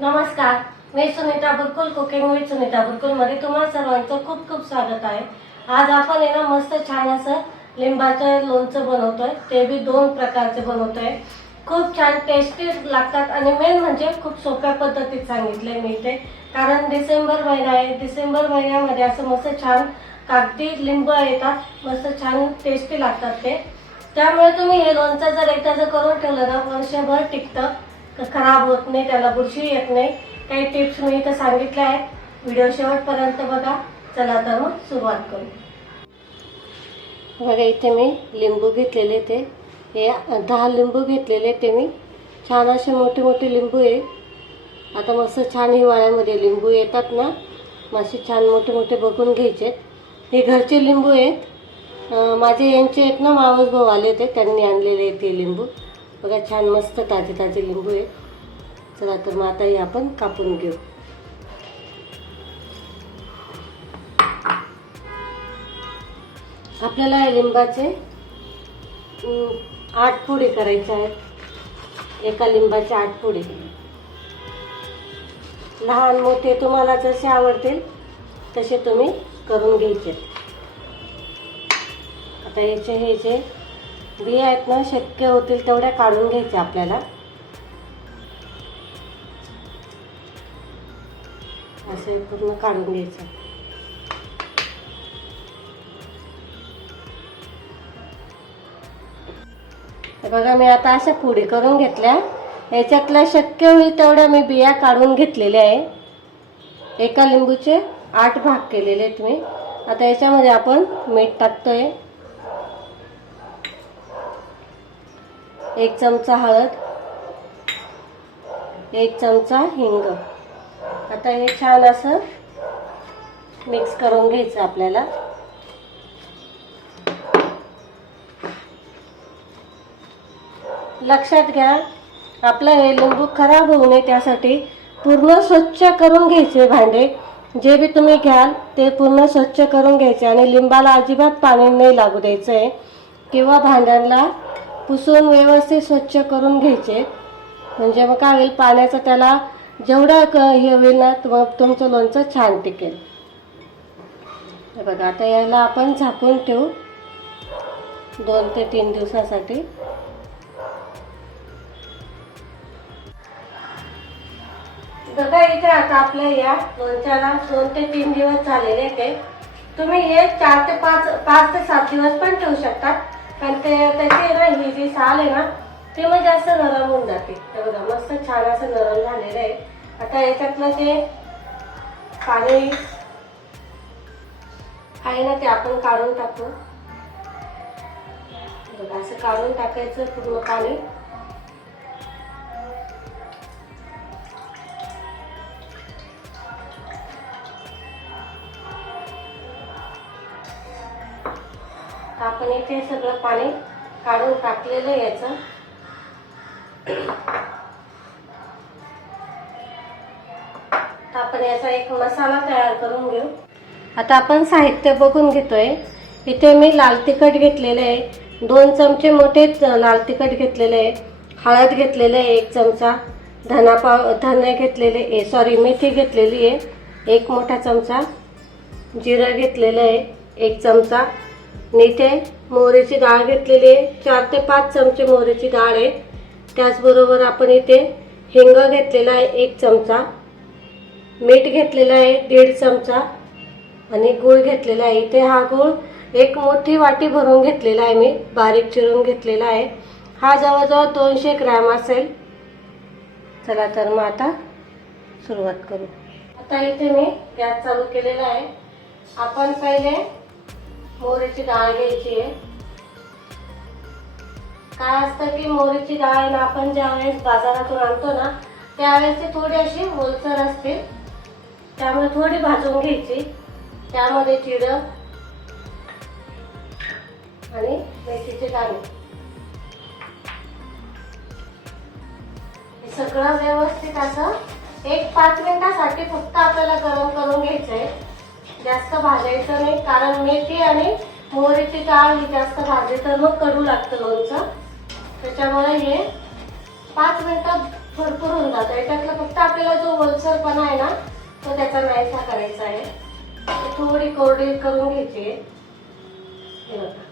नमस्कार मी Sunita Burkul cooking with Sunita बुरकुलमध्ये तुम्हाला सर्वांचं खूप खूप स्वागत आहे. आज आपण आहे ना मस्त छान असं लिंबाचं लोणचं बनवतोय. ते बी दोन प्रकारचे बनवतोय. खूप छान टेस्टी लागतात आणि मेन म्हणजे खूप सोप्या पद्धतीत सांगितले मी ते कारण डिसेंबर महिना आहे. डिसेंबर महिन्यामध्ये असं मस्त छान कागदी लिंब येतात. मस्त छान टेस्टी लागतात ते. त्यामुळे तुम्ही हे लोणचं जर एकदा जर करून ठेवलं ना वर्षभर टिकतं. खराब होत नाही त्याला बुरशी येत नाही. काही टिप्स मी इथं सांगितल्या आहेत. व्हिडिओ शेवटपर्यंत बघा. चला तर मग सुरुवात करू. बघा इथे मी लिंबू घेतलेले ते. हे दहा लिंबू घेतलेले ते मी. छान असे मोठे मोठे लिंबू आहे. आता मस्त छान हिवाळ्यामध्ये लिंबू येतात ना. मासे छान मोठे मोठे बघून घ्यायचे. हे घरचे लिंबू आहेत. माझे यांचे आहेत ना मावस भाऊ आले होते त्यांनी आणलेले आहेत ते लिंबू. बघा छान मस्त ताजे ताजे लिंबू आहे. चला तर मग आता हे आपण कापून घेऊ. आपल्याला या लिंबाचे आठ पुडे करायचे आहेत. एका लिंबाचे आठ पुडी. लहान मोठे तुम्हाला जसे आवडतील तसे तुम्ही करून घ्यायचे. आता याचे हे जे बिया आहेत ना शक्य होतील तेवढ्या काढून घ्यायच्या आपल्याला. असे पूर्ण काढून घ्यायचं. बघा मी आता अशा पुढे करून घेतल्या. याच्यातल्या शक्य होईल तेवढ्या मी बिया काढून घेतलेल्या आहे. एका लिंबूचे आठ भाग केलेले आहेत मी. आता याच्यामध्ये आपण मीठ टाकतोय. एक चमचा हळद एक चमचा हिंग. आता हे छान असं मिक्स करून घ्यायचं आपल्याला. लक्षात घ्या आपलं हे लिंबू खराब होऊ नये त्यासाठी पूर्ण स्वच्छ करून घ्यायचे भांडे. जे बी तुम्ही घ्याल ते पूर्ण स्वच्छ करून घ्यायचे आणि लिंबाला अजिबात पाणी नाही लागू द्यायचं आहे किंवा भांड्यांना पुसून व्यवस्थित स्वच्छ करून घ्यायचे. म्हणजे मग काय होईल पाण्याचं त्याला जेवढा क हे होईल ना मग तुमचं लोणचं छान टिकेल. बघा आता याला आपण झाकून ठेवू. दोन ते तीन दिवसासाठी. बघा इथे आता आपल्या या लोणच्याला दोन ते तीन दिवस झालेले ते तुम्ही हे चार ते पाच पाच ते सात दिवस पण ठेवू शकता. कारण ते त्याची ना ही जी साल आहे ना ते मग जास्त नरम होऊन जाते. हे बघा मस्त छान असं नरम झालेलं आहे. आता याच्यातलं ते पाणी आहे ना ते आपण काढून टाकू. बघा असं काढून टाकायचं पूर्ण पाणी. आपण इथे सगळं पाणी काढून टाकलेलं आहे याचं. आपण याचा एक मसाला तयार करून घेऊ. आता आपण साहित्य बघून घेतोय. इथे मी लाल तिखट घेतलेलं आहे. दोन चमचे मोठे लाल तिखट घेतलेले आहे. हळद घेतलेलं आहे एक चमचा. धना पाव धने घेतलेले आहे सॉरी मेथी घेतलेली आहे. एक मोठा चमचा. जिरं घेतलेलं आहे. एक चमचा. आणि इथे मोहरीची डाळ घेतलेली आहे. चार ते पाच चमचे मोहरीची डाळ आहे. त्याचबरोबर आपण इथे हिंग घेतलेला आहे एक चमचा. मीठ घेतलेला आहे दीड चमचा. आणि गूळ घेतलेला आहे. इथे हा गूळ एक मोठी वाटी भरून घेतलेला आहे मी. बारीक चिरून घेतलेला आहे. हा जवळजवळ दोनशे ग्रॅम असेल. चला तर मग आता सुरुवात करू. आता इथे मी गॅस चालू केलेला आहे. आपण पहिले मोहरीची डाळ घ्यायची आहे. काय असतं की मोहरीची डाळ ना आपण ज्यावेळेस बाजारातून आणतो ना त्यावेळेस ती थोडी अशी ओलसर असते. त्यामुळे थोडी भाजून घ्यायची. त्यामध्ये चिड आणि मेथीचे दाणे हे सगळं व्यवस्थित असं एक पाच मिनिटासाठी फक्त आपल्याला गरम करून घ्यायचं आहे जास्त भाजायचं नाही कारण मेथी आणि मोहरीची डाळ ही जास्त भाजली तर मग कडू लागतं लोणचं. त्याच्यामुळे हे पाच मिनिटात भरपूर होऊन जातं. याच्यातला फक्त आपल्याला जो वलसरपणा आहे ना तो त्याचा नाहीसा करायचा आहे. ती थोडी कोरडी करून घ्यायची हे बघा.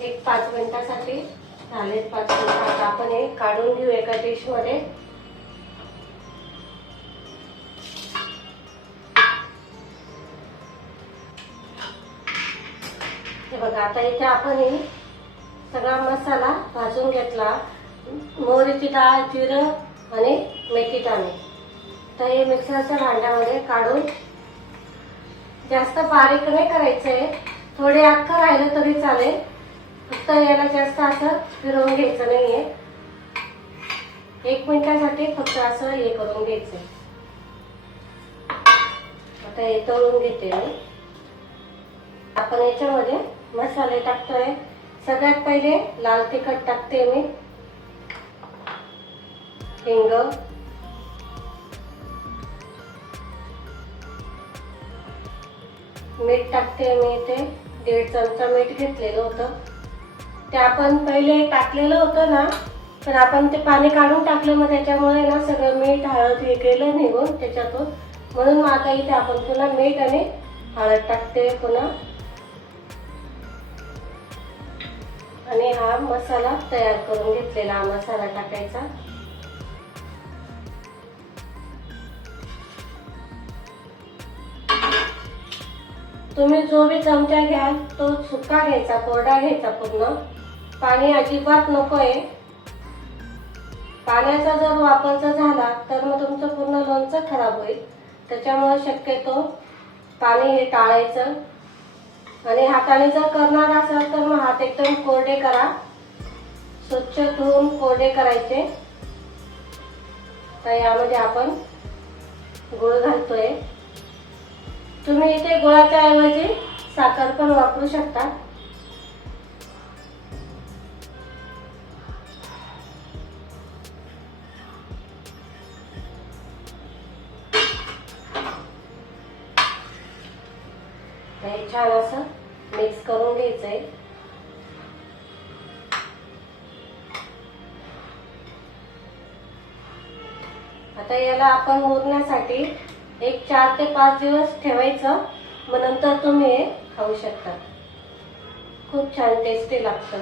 एक पाच मिनिटासाठी झाले पाच मिनिटात. आपण हे काढून घेऊ एका डिशमध्ये बघा आता इथे आपण हे सगळा मसाला भाजून घेतला. मोहरीची डाळ जिरं आणि मेथी दाणे तर हे मिक्सरच्या भांड्यामध्ये काढून जास्त बारीक नाही करायचं. आहे थोडे अख्खं राहिलं तरी चालेल. फक्त याला जास्त असं फिरवून घ्यायचं नाहीये. एक मिनिटासाठी फक्त असं हे करून घ्यायचं. आता हे तळून घेते मी. आपण याच्यामध्ये मसाले टाकतोय. सगळ्यात पहिले लाल तिखट टाकते मी. हिंग. मीठ टाकते मी इथे. दीड चमचा मीठ घेतलेलं होतं. ते आपण पहिले टाकलेलं होतं ना तर आपण ते पाणी काढून टाकलं मग त्याच्यामुळे ना सगळं मीठ हळद हे गेलं निघून त्याच्यातून. म्हणून मग आता इथे आपण पुन्हा मीठ आणि हळद टाकते पुन्हा. मी हा मसाला तयार करून घेतलेला मसाला टाकायचा. तुम्ही जो बी चमचा घ्याल तो सुका घ्यायचा कोरडा घ्यायचा पूर्ण. पाणी अजिबात नको आहे पाण्याचा जर वापर जर झाला तर मग तुमचं पूर्ण लोणचं खराब होईल. त्याच्यामुळे शक्यतो पाणी हे टाळायचं. आणि हाताने जर करणार असाल तर मग हात एकदम कोरडे करा. स्वच्छ धुवून कोरडे करायचे. तर यामध्ये आपण गुळ घालतोय. तुम्ही इथे गुळाच्या ऐवजी साखर पण वापरू शकता. हे छान असं मिक्स करून घ्यायचंय. आता याला आपण मुरण्यासाठी एक चार ते पाच दिवस ठेवायचं मग नंतर तुम्ही हे खाऊ शकता. खूप छान टेस्टी लागतं.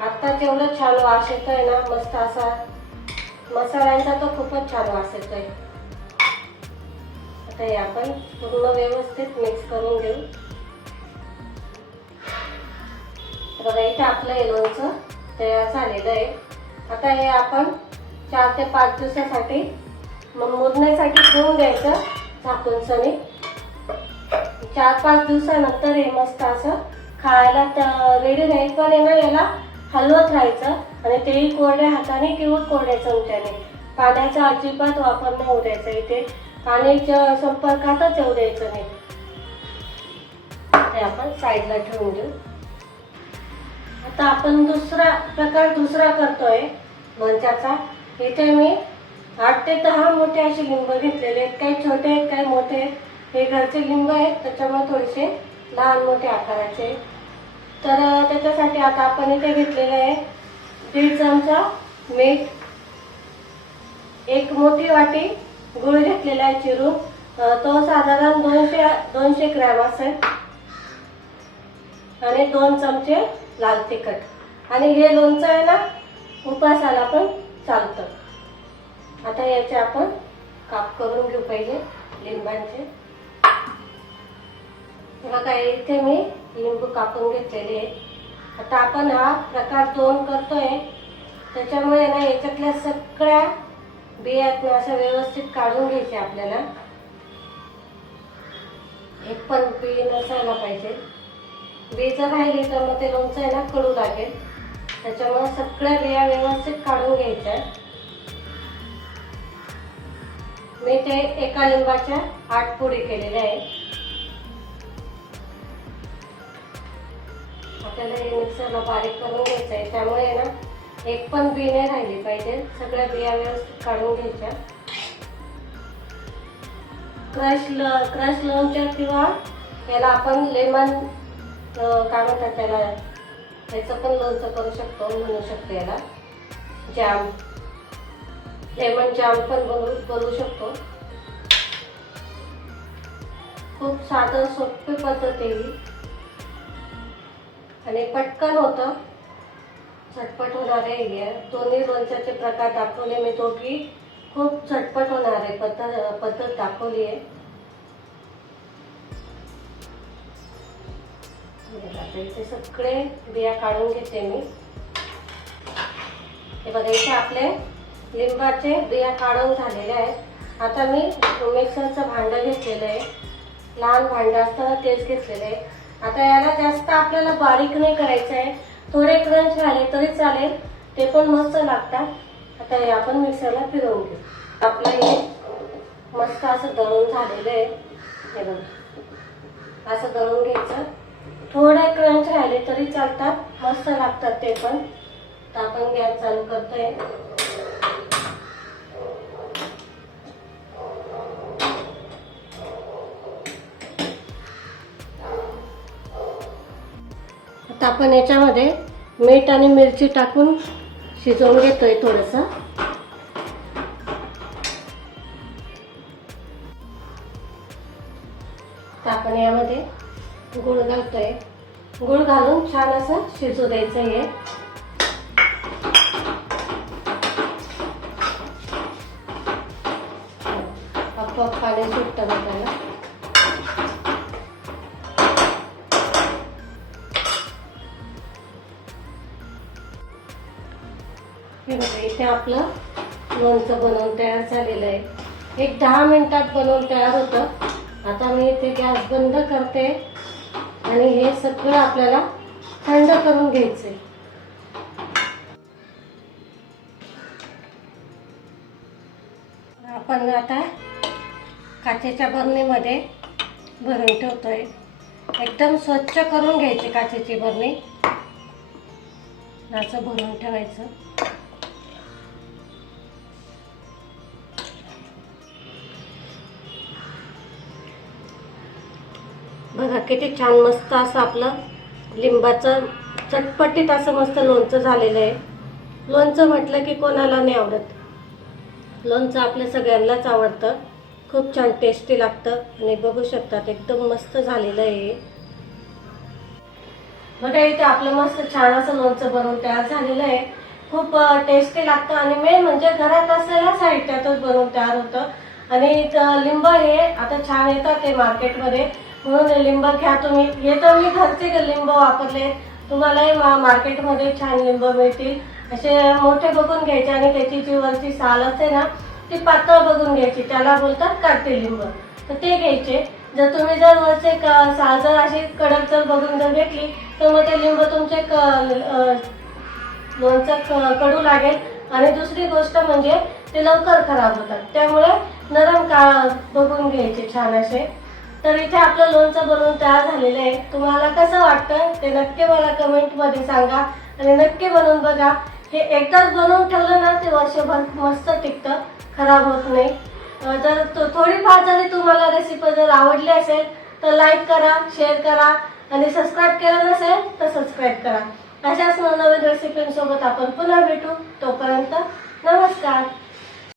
आत्ता तेवढं छान वास येतोय ना मस्त असा मसाल्यांचा तर खूपच छान वास येतोय. आता हे आपण पूर्ण व्यवस्थित मिक्स करून घेऊ. बघा इथे आपलं हे लोणचं तयार झालेलं आहे. आता हे आपण चार ते पाच दिवसासाठी मग मुरण्यासाठी ठेवून द्यायचं झाकून चार पाच दिवसानंतर हे मस्त असं खायला रेडी राहील पण आहे ना याला हलवत राहायचं आणि तेही कोरड्या हाताने किंवा कोरड्या चमच्याने. पाण्याचा अजिबात वापर न होऊ द्यायचा इथे. पाण्याच्या संपर्कातच येऊ द्यायचं नाही. ते आपण साईडला ठेवून देऊ. आता आपण दुसरा प्रकार दुसरा करतोय. मंचाचा. इथे मी आठ ते दहा मोठे असे लिंब घेतलेले आहेत. काही छोटे आहेत काही मोठे आहेत. हे घरचे लिंब आहेत. त्याच्यामुळे थोडेसे लहान मोठे आकाराचे तर त्याच्यासाठी आता आपण इथे घेतलेले आहे. दीड चमचा मीठ. एक मोठी वाटी गुळ घेतलेला आहे चिरून. तो साधारण दोनशे दोनशे ग्रॅम असेल. आणि दोन चमचे लाल तिखट. आणि हे लोणचं आहे ना उपासाला पण चालतं. आता याचे आपण काप करून घेऊ पाहिजे लिंबांचे. बघा इथे मी लिंबू कापून घेतलेले आहेत. आता आपण हा प्रकार दोन करतोय. त्याच्यामुळे ना याच्यातल्या सगळ्या बियात असं व्यवस्थित काढून घ्यायचे आपल्याला. एक पण बी नसायला पाहिजे. बी जर राहिली तर मग ते लोणचं आहे ना कडू लागेल. त्याच्यामुळे सगळ्या बिया व्यवस्थित काढून घ्यायच्या. मी ते एका लिंबाच्या आठ पुडी केलेल्या आहेत. आपल्याला हे मिक्सरला बारीक करून घ्यायचं आहे. त्यामुळे ना एक पण बी नाही राहिली पाहिजे. सगळ्या बिया व्यवस्थित काढून घ्यायच्या. क्रश ल क्रश लोणच्या किंवा याला आपण लेमन काय म्हणतात त्याला? याचं पण लोणचं करू शकतो म्हणू शकतो याला. जॅम लेमन जॅम पण बनवू बनवू शकतो. खूप साधं सोपी पद्धत आहे ही. आणि पटकन होतं. झटपट होणारे हे दोन्ही लोणच्याचे प्रकार दाखवले मी तो की खूप झटपट आहे पद्धत पद्धत दाखवली आहे. इथे सगळे बिया काढून घेते मी. हे बघा इथे आपले लिंबाचे बिया काढून झालेले आहेत. आता मी मिक्सरचं भांडं घेतलेलं आहे. लहान भांडं असताना तेच घेतलेलं आहे. आता याला जास्त आपल्याला बारीक नाही करायचं आहे. थोडे क्रंच झाले तरी चालेल. ते पण मस्त लागतात. आता हे आपण मिक्सरला फिरवून घेऊ. आपलं हे मस्त असं दळून झालेलं आहे. हे बघा. असं दळून घ्यायचं. थोडे क्रंच राहिले तरी चालतात. मस्त लागतात ते पण. तर आपण गॅस चालू करतोय. आता आपण याच्यामध्ये मीठ आणि मिरची टाकून शिजवून घेतोय थोडंसं. आपण यामध्ये गुळ घालतोय. गुळ घालून छान असं शिजू द्यायचं हे. आपोआप पाणी सुटतं त्याला बघा इथे आपलं लोणचं बनवून तयार झालेलं आहे. एक दहा मिनिटात बनवून तयार होतं. आता मी इथे गॅस बंद करते आणि हे सगळं आपल्याला थंड करून घ्यायचे आपण आता काचेच्या बरणीमध्ये भरून ठेवतोय. एकदम स्वच्छ करून घ्यायची काचेची बरणी. असं भरून ठेवायचं. बघा किती छान मस्त असं आपलं लिंबाचं चटपटीत असं मस्त लोणचं झालेलं आहे. लोणचं म्हटलं की कोणाला नाही आवडत. लोणचं आपल्या सगळ्यांनाच आवडतं. खूप छान टेस्टी लागतं आणि बघू शकतात एकदम मस्त झालेलं आहे. हे. बघा इथे आपलं मस्त छान असं लोणचं बनवून तयार झालेलं आहे. खूप टेस्टी लागतं आणि मेन म्हणजे घरात असलेल्या साहित्यातच बनवून तयार होतं. आणि लिंब हे आता छान येतात ते मार्केटमध्ये म्हणून हे लिंब घ्या तुम्ही. हे तर मी घरचे लिंब वापरले. तुम्हालाही मा मार्केटमध्ये छान लिंब मिळतील. असे मोठे बघून घ्यायचे आणि त्याची जी वरची साल असते ना ती पातळ बघून घ्यायची. त्याला बोलतात काटे लिंब. तर ते घ्यायचे. जर तुम्ही जर वरचे क- साल जर अशी कडक जर बघून जर घेतली तर मग ते लिंब तुमचे क लोणचं कडू लागेल. आणि दुसरी गोष्ट म्हणजे ते लवकर खराब होतात. त्यामुळे नरम का बघून घ्यायचे छान असे. तर इथे आपलं लोणचं बनवून तयार झालेलं आहे. तुम्हाला कसं वाटतं ते नक्की मला कमेंटमध्ये सांगा आणि नक्की बनवून बघा. हे एकदाच बनवून ठेवलं ना ते वर्षभर मस्त टिकतं. खराब होत नाही. जर थोडीफार जरी तुम्हाला रेसिपी जर आवडली असेल तर लाईक करा शेअर करा आणि सबस्क्राईब केलं नसेल तर सबस्क्राईब करा. अशाच नवनवीन रेसिपींसोबत आपण पुन्हा भेटू. तोपर्यंत नमस्कार.